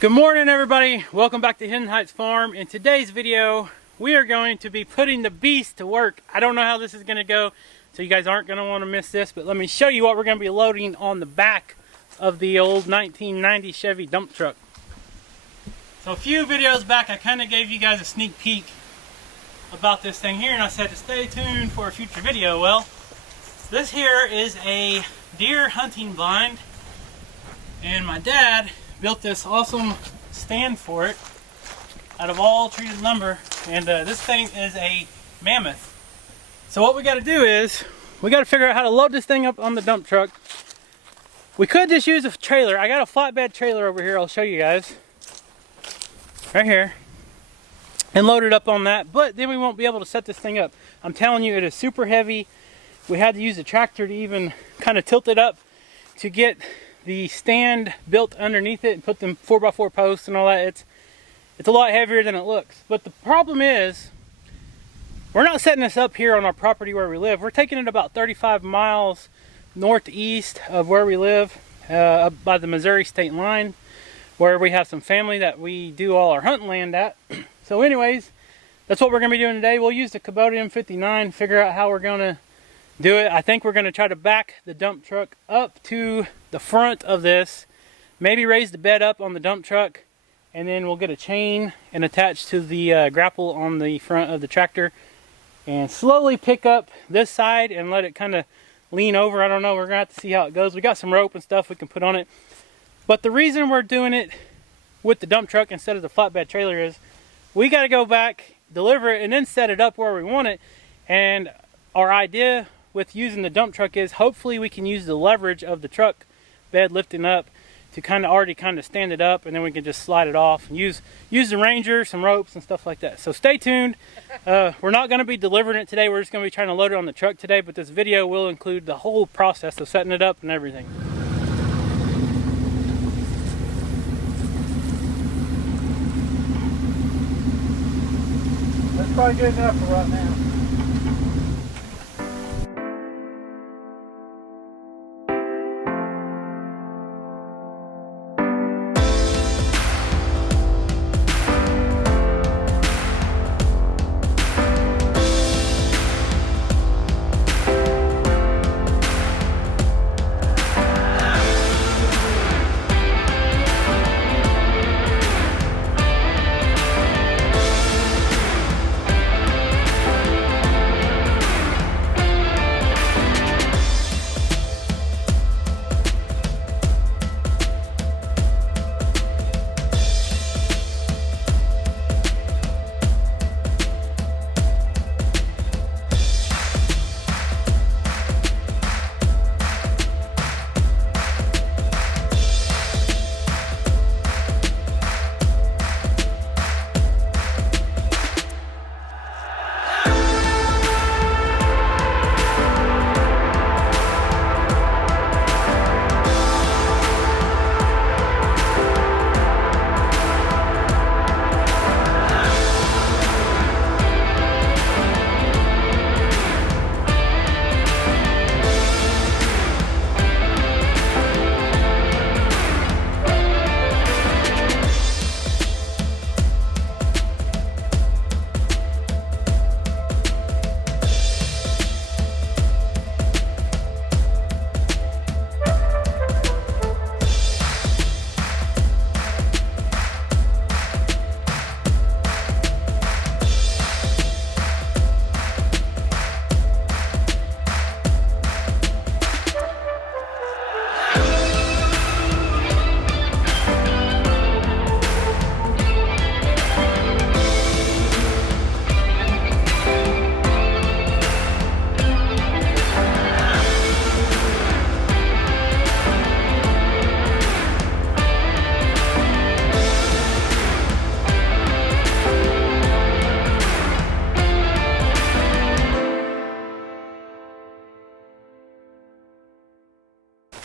Good morning, everybody. Welcome back to Hidden Heights Farm. In today's video, we are going to be putting the beast to work. I don't know how this is going to go, so you guys aren't going to want to miss this, but let me show you what we're going to be loading on the back of the old 1990 Chevy dump truck. So a few videos back, I kind of gave you guys a sneak peek about this thing here, and I said to stay tuned for a future video. Well, this here is a deer hunting blind, and my dad built this awesome stand for it out of all treated lumber, and this thing is a mammoth. So what we got to do is we got to figure out how to load this thing up on the dump truck. We could just use a trailer. I got a flatbed trailer over here. I'll show you guys right here and load it up on that, but then we won't be able to set this thing up. I'm telling you, it is super heavy. We had to use a tractor to even kind of tilt it up to get the stand built underneath it and put them 4x4 posts and all that. It's a lot heavier than it looks. But the problem is, we're not setting this up here on our property where we live. We're taking it about 35 miles northeast of where we live, up by the Missouri state line, where we have some family that we do all our hunting land at. So anyways, that's what we're going to be doing today. We'll use the Kubota M59, figure out how we're going to do it. I think we're going to try to back the dump truck up to the front of this, maybe raise the bed up on the dump truck, and then we'll get a chain and attach to the grapple on the front of the tractor and slowly pick up this side and let it kind of lean over. I don't know, we're going to have to see how it goes. We got some rope and stuff we can put on it, but the reason we're doing it with the dump truck instead of the flatbed trailer is we got to go back, deliver it, and then set it up where we want it. And our idea with using the dump truck is hopefully we can use the leverage of the truck bed lifting up to already stand it up, and then we can just slide it off and use the Ranger, some ropes and stuff like that. So stay tuned. We're not going to be delivering it today. We're just going to be trying to load it on the truck today, but this video will include the whole process of setting it up and everything. That's probably good enough for right now.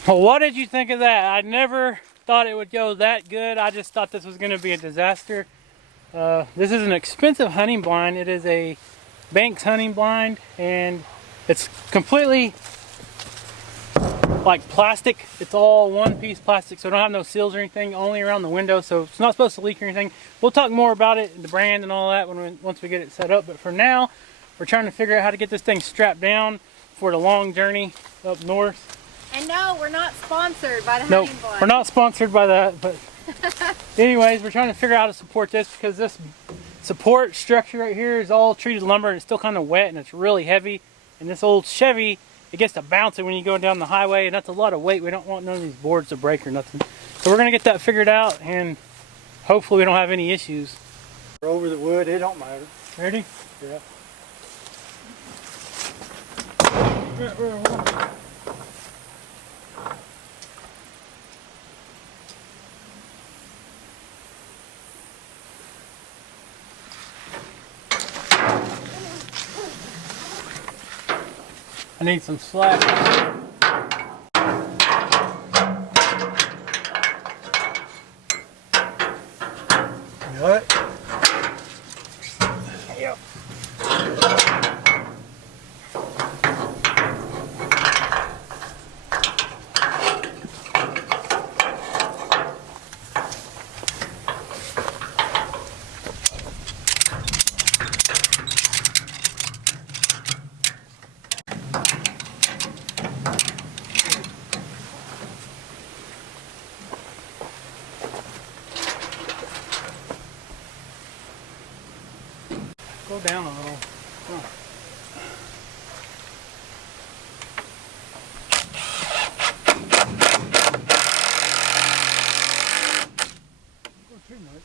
Well, what did you think of that? I never thought it would go that good. I just thought this was going to be a disaster. This is an expensive hunting blind. It is a Banks hunting blind, and it's completely like plastic. It's all one piece plastic, so I don't have no seals or anything, only around the window, so it's not supposed to leak or anything. We'll talk more about it, the brand and all that, once we get it set up. But for now, we're trying to figure out how to get this thing strapped down for the long journey up north. And no, we're not sponsored by the Nope, Hunting Blood. we're not sponsored by that, but anyways, we're trying to figure out how to support this, because this support structure right here is all treated lumber and it's still kind of wet and it's really heavy. And this old Chevy, it gets to bouncing when you go down the highway, and that's a lot of weight. We don't want none of these boards to break or nothing. So we're gonna get that figured out, and hopefully we don't have any issues. Over the wood, it don't matter. Ready? Yeah. I need some slack. What? Yep. Go down a little. Oh. Go too much.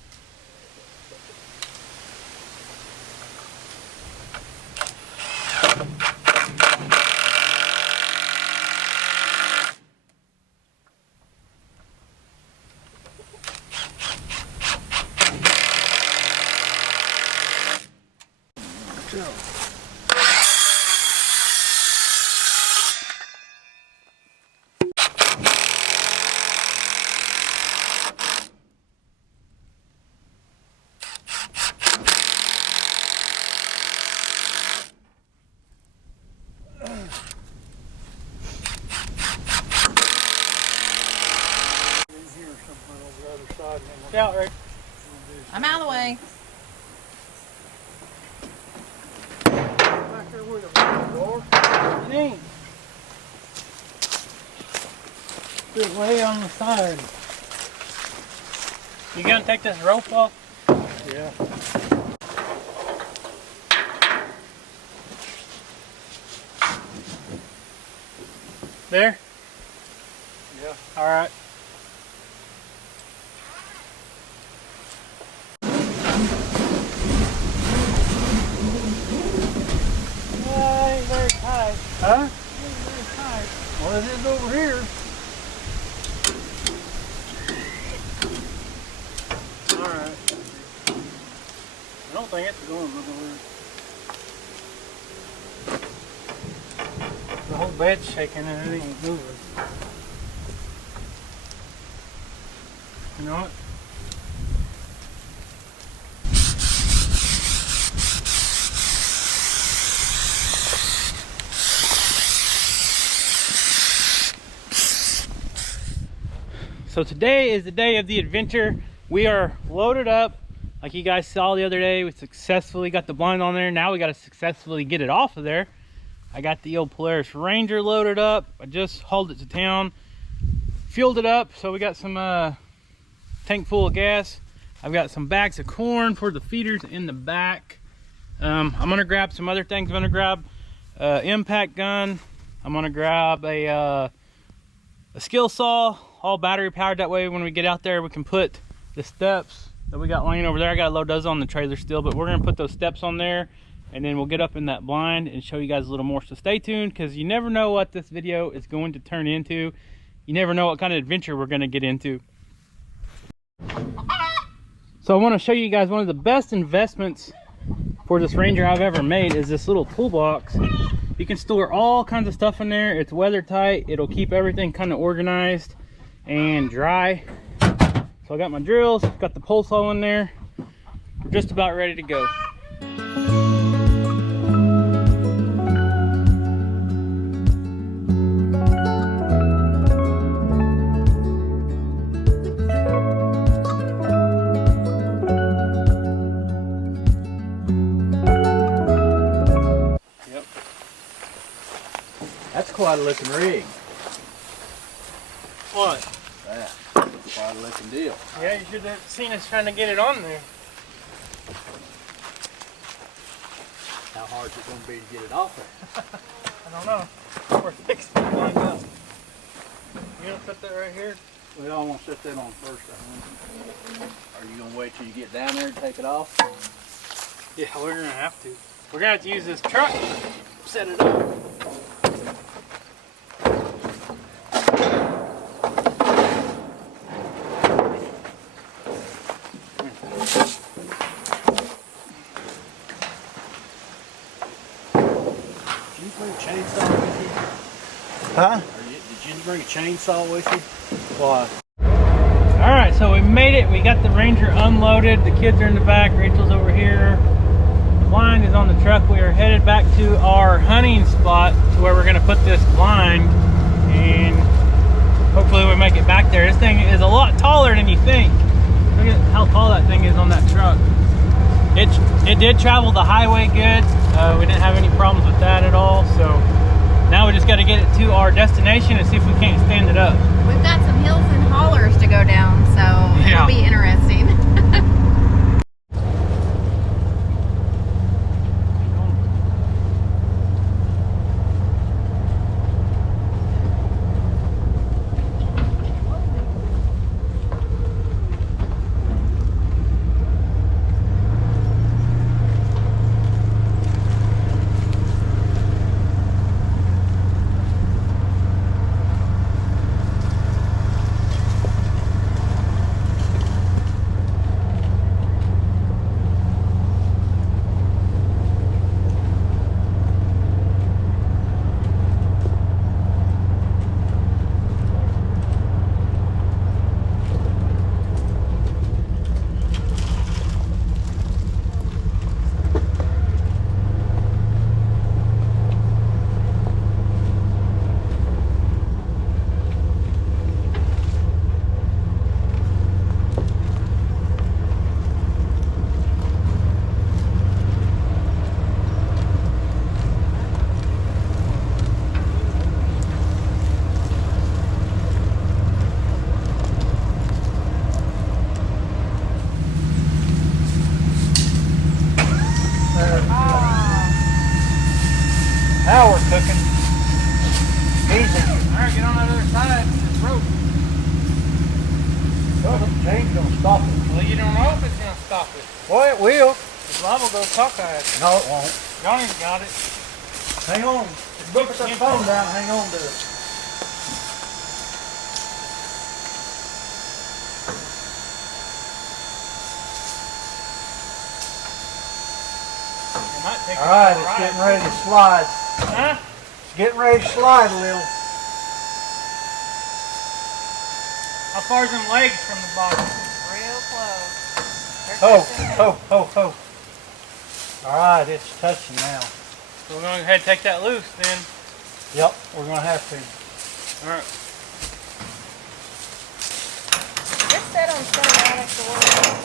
Get out, Rick. I'm out of the way. Back there where the door. It ain't. It's way on the side. You gonna take this rope off? Yeah. There? Yeah. Alright. Ain't very tight. Huh? Ain't very tight. Well, it is over here. Alright. I don't think it's going nowhere. The whole bed's shaking and it ain't moving. You know what? So today is the day of the adventure. We are loaded up. Like you guys saw the other day, we successfully got the blind on there. Now we got to successfully get it off of there. I got the old Polaris Ranger loaded up. I just hauled it to town, fueled it up. So we got some tank full of gas. I've got some bags of corn for the feeders in the back. I'm gonna grab some other things. I'm gonna grab impact gun. I'm gonna grab a skill saw, all battery powered. That way when we get out there we can put the steps that we got laying over there. I gotta load those on the trailer still, but we're gonna put those steps on there, and then we'll get up in that blind and show you guys a little more. So stay tuned, because you never know what this video is going to turn into. You never know what kind of adventure we're gonna get into. So I want to show you guys one of the best investments for this Ranger I've ever made is this little toolbox. You can store all kinds of stuff in there. It's weather tight. It'll keep everything kind of organized and dry. So I got my drills, got the pole saw in there. We're just about ready to go. quite a looking rig. What? That. Quite a looking deal. Yeah, you should have seen us trying to get it on there. How hard is it going to be to get it off there? I don't know. We're fixing it lined up. You gonna put that right here? Well, I want to set that on first, I think. Are you going to wait till you get down there and take it off? Yeah, we're gonna have to. We're gonna have to use this truck. Set it up. Did you bring a chainsaw with you? Huh? Did you bring a chainsaw with you? Why? Alright, so we made it. We got the Ranger unloaded. The kids are in the back. Rachel's over here. The blind is on the truck. We are headed back to our hunting spot to where we're going to put this blind. And hopefully we make it back there. This thing is a lot taller than you think. Look at how tall that thing is on that truck. It did travel the highway good. We didn't have any problems with that at all. So now we just got to get it to our destination and see if we can't stand it up. We've got some hills and hollers to go down, so Yeah. it'll be interesting. Now we're cooking. Easy. Alright, get on that other side of this rope. Well, the chain's gonna stop it. Well, you don't know if it's going to stop it. Well, it will. The Bob will go cockeyed. No, it won't. Johnny's got it. Hang on. Put that phone down. Hang on to it. It might take All right, it's getting ready to slide. Huh? It's getting ready to slide a little. How far is them legs from the bottom? Real close. Oh. All right, it's touching now. So we're going to go ahead and take that loose then. Yep, we're gonna have to. Alright. Just set on cinematic the way.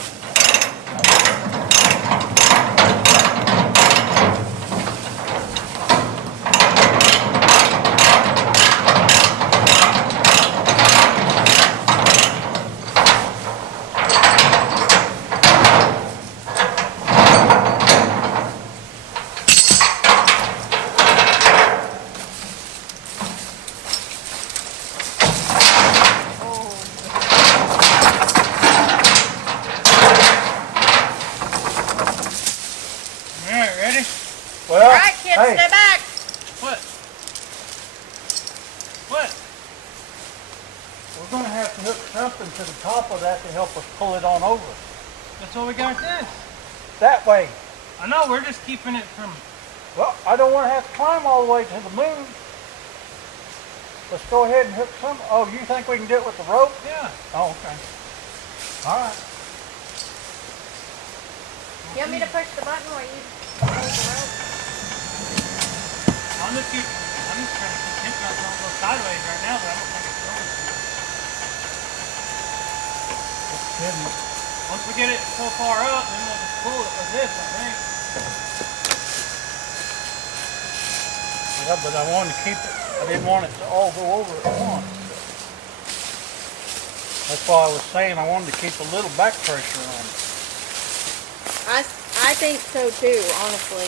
Alright, ready? Well, Alright, kids, hey, stay back. What? What? we're gonna have to hook something to the top of that to help us pull it on over. That's what we got this. That way. I know, we're just keeping it from... Well, I don't want to have to climb all the way to the moon. Let's go ahead and hook some. Oh, you think we can do it with the rope? Yeah. Oh, okay. All right. You want me to push the button while you hold the rope? I'm just trying to keep him not going to go sideways right now, but I don't think it's going to. Once we get it so far up, then we'll just pull it like this, I think. Yeah, but I wanted to keep it. I didn't want it to all go over at once. That's why I was saying I wanted to keep a little back pressure on it. I think so too, honestly.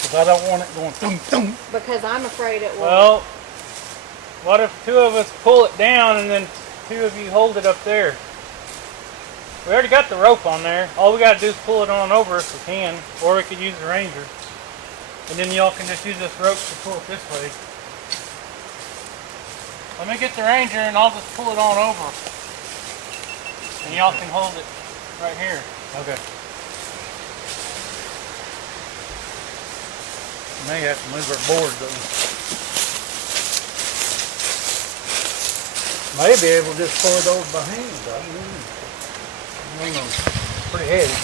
Because I don't want it going thump thump. Because I'm afraid it will. Well, what if two of us pull it down and then two of you hold it up there? We already got the rope on there. All we got to do is pull it on over if we can, or we could use the Ranger. And then y'all can just use this rope to pull it this way. Let me get the Ranger and I'll just pull it on over. And y'all can hold it right here. Okay. May have to move our board though. May be able to just pull it over by hand. I don't know. I mean, it's pretty heavy.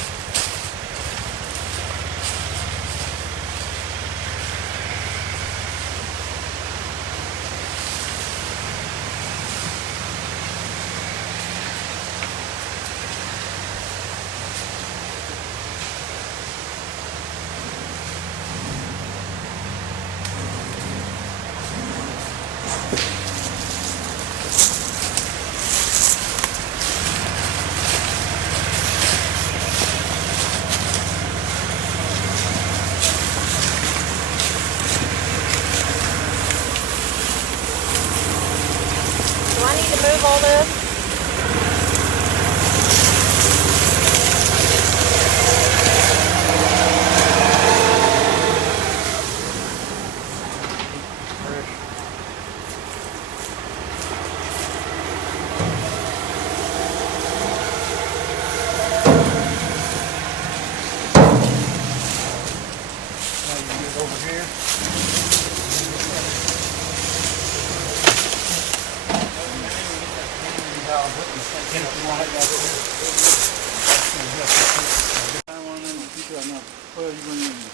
Do I need to move all this? Now you can get over here.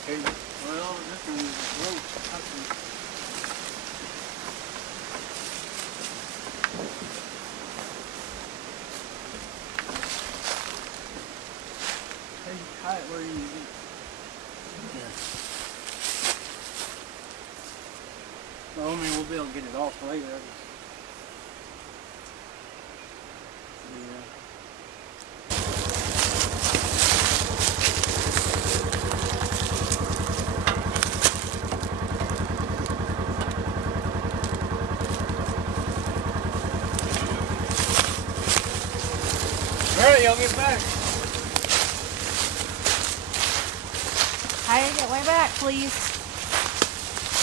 Well, this one is rope. Hey, tie it where you need it. Well, I mean, we'll be able to get it off later. Yeah. Alright, y'all get back. How do you get way back, please?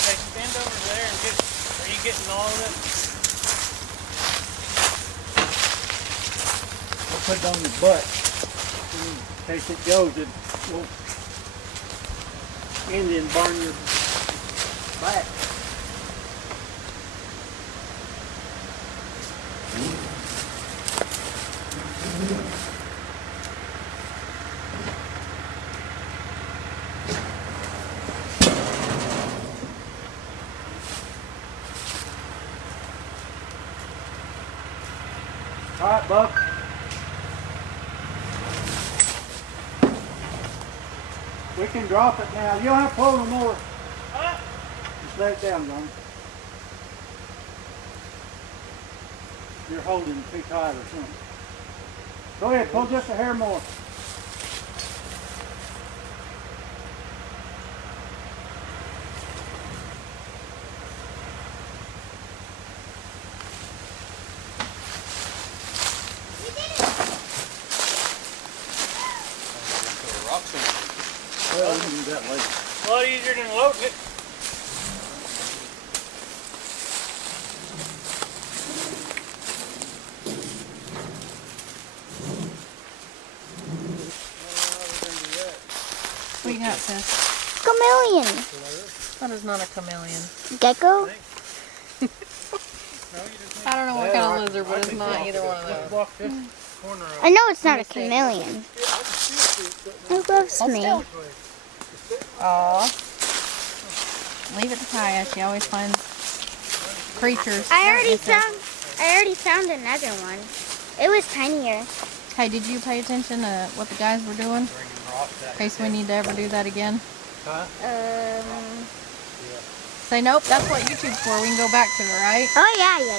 Hey, stand over there and get, are you getting all of it? I'll put it on your butt. In case it goes, it won't Indian burn your back. All right, Buck. We can drop it now. You don't have to pull no more. Huh? Just let it down, John. You're holding it too tight or something. Go ahead, pull just a hair more. Well, we can do that later. A lot easier than loading it. What you got, sis? Chameleon. That is not a chameleon. Gecko. I don't know what kind of lizard, but it's not either one of those. Walk this corner up. I know it's not a Let me see. chameleon. It loves me. Aw. Leave it to Kaya. She always finds creatures. I already found another one. It was tinier. Hey, did you pay attention to what the guys were doing? In case we need to ever do that again. Huh? Say nope, that's what YouTube's for. We can go back to it, right? Oh, yeah, yeah, yeah.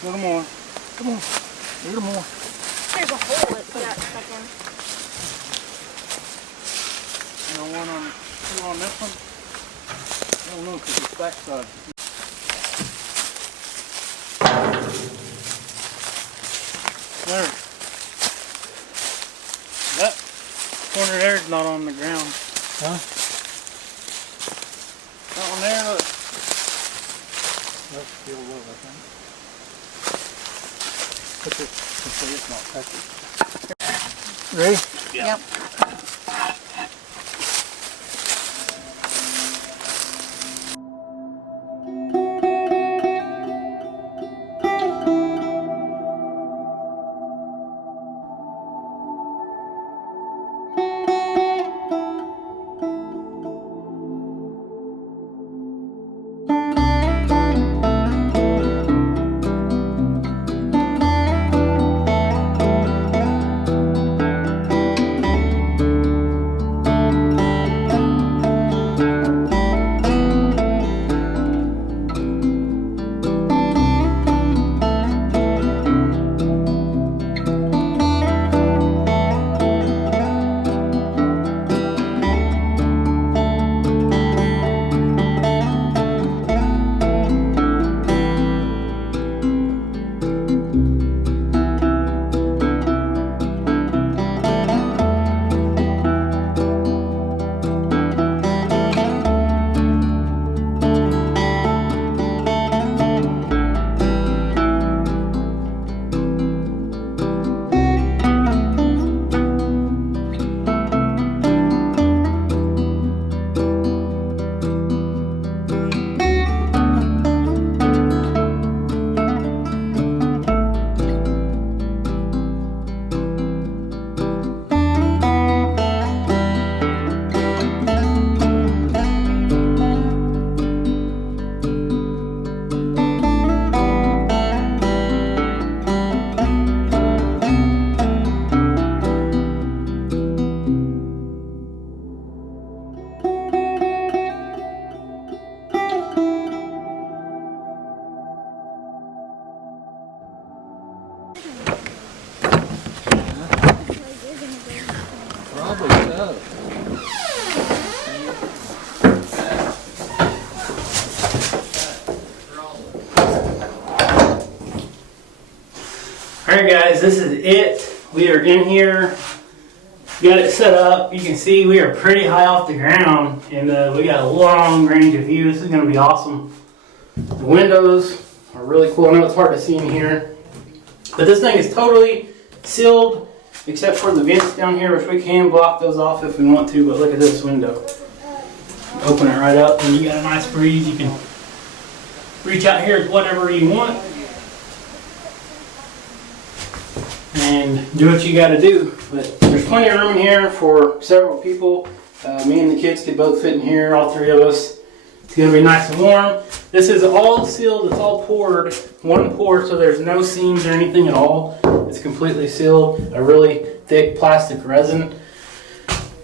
A little more. Come on. A little more. There's a hole it got stuck in. You know, two on this one? I don't know, because it's backside. There. That corner there is not on the ground. Huh? That one there, look. That's still low, I think. But it's not touching. Ready? Yep. Probably so. Alright guys, this is it. We are in here. Got it set up. You can see we are pretty high off the ground and we got a long range of view. This is going to be awesome. The windows are really cool. I know it's hard to see in here. But this thing is totally sealed except for the vents down here, which we can block those off if we want to. But look at this window. Open it right up and you got a nice breeze. You can reach out here to whatever you want and do what you got to do. But there's plenty of room in here for several people. Me and the kids could both fit in here, all three of us. It's going to be nice and warm. This is all sealed, it's all poured, one pour, so there's no seams or anything at all. It's completely sealed, a really thick plastic resin.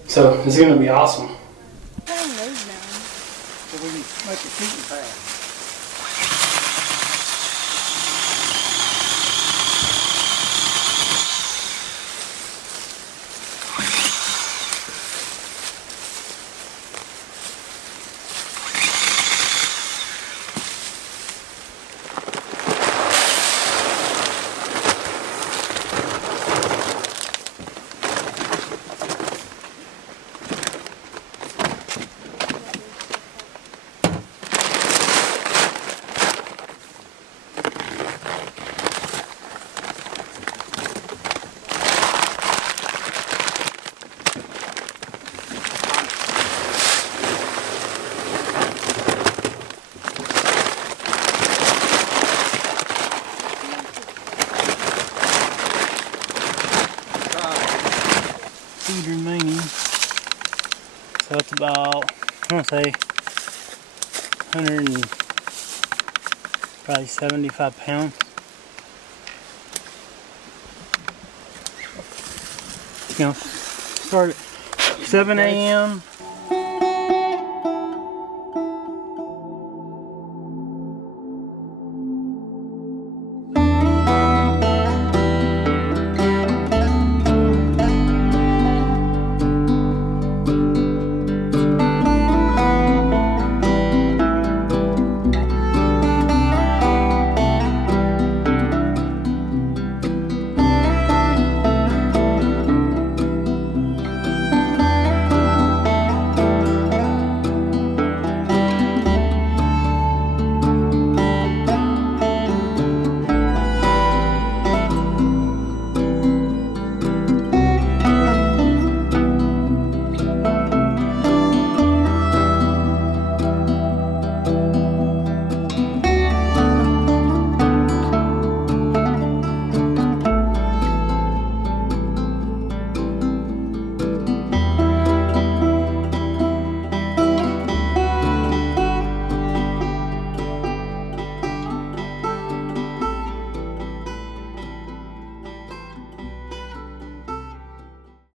So it's going to be awesome. So we can make a shooting pad. Remaining. So it's about, I want to say, 175 pounds. It's gonna start at 7 a.m.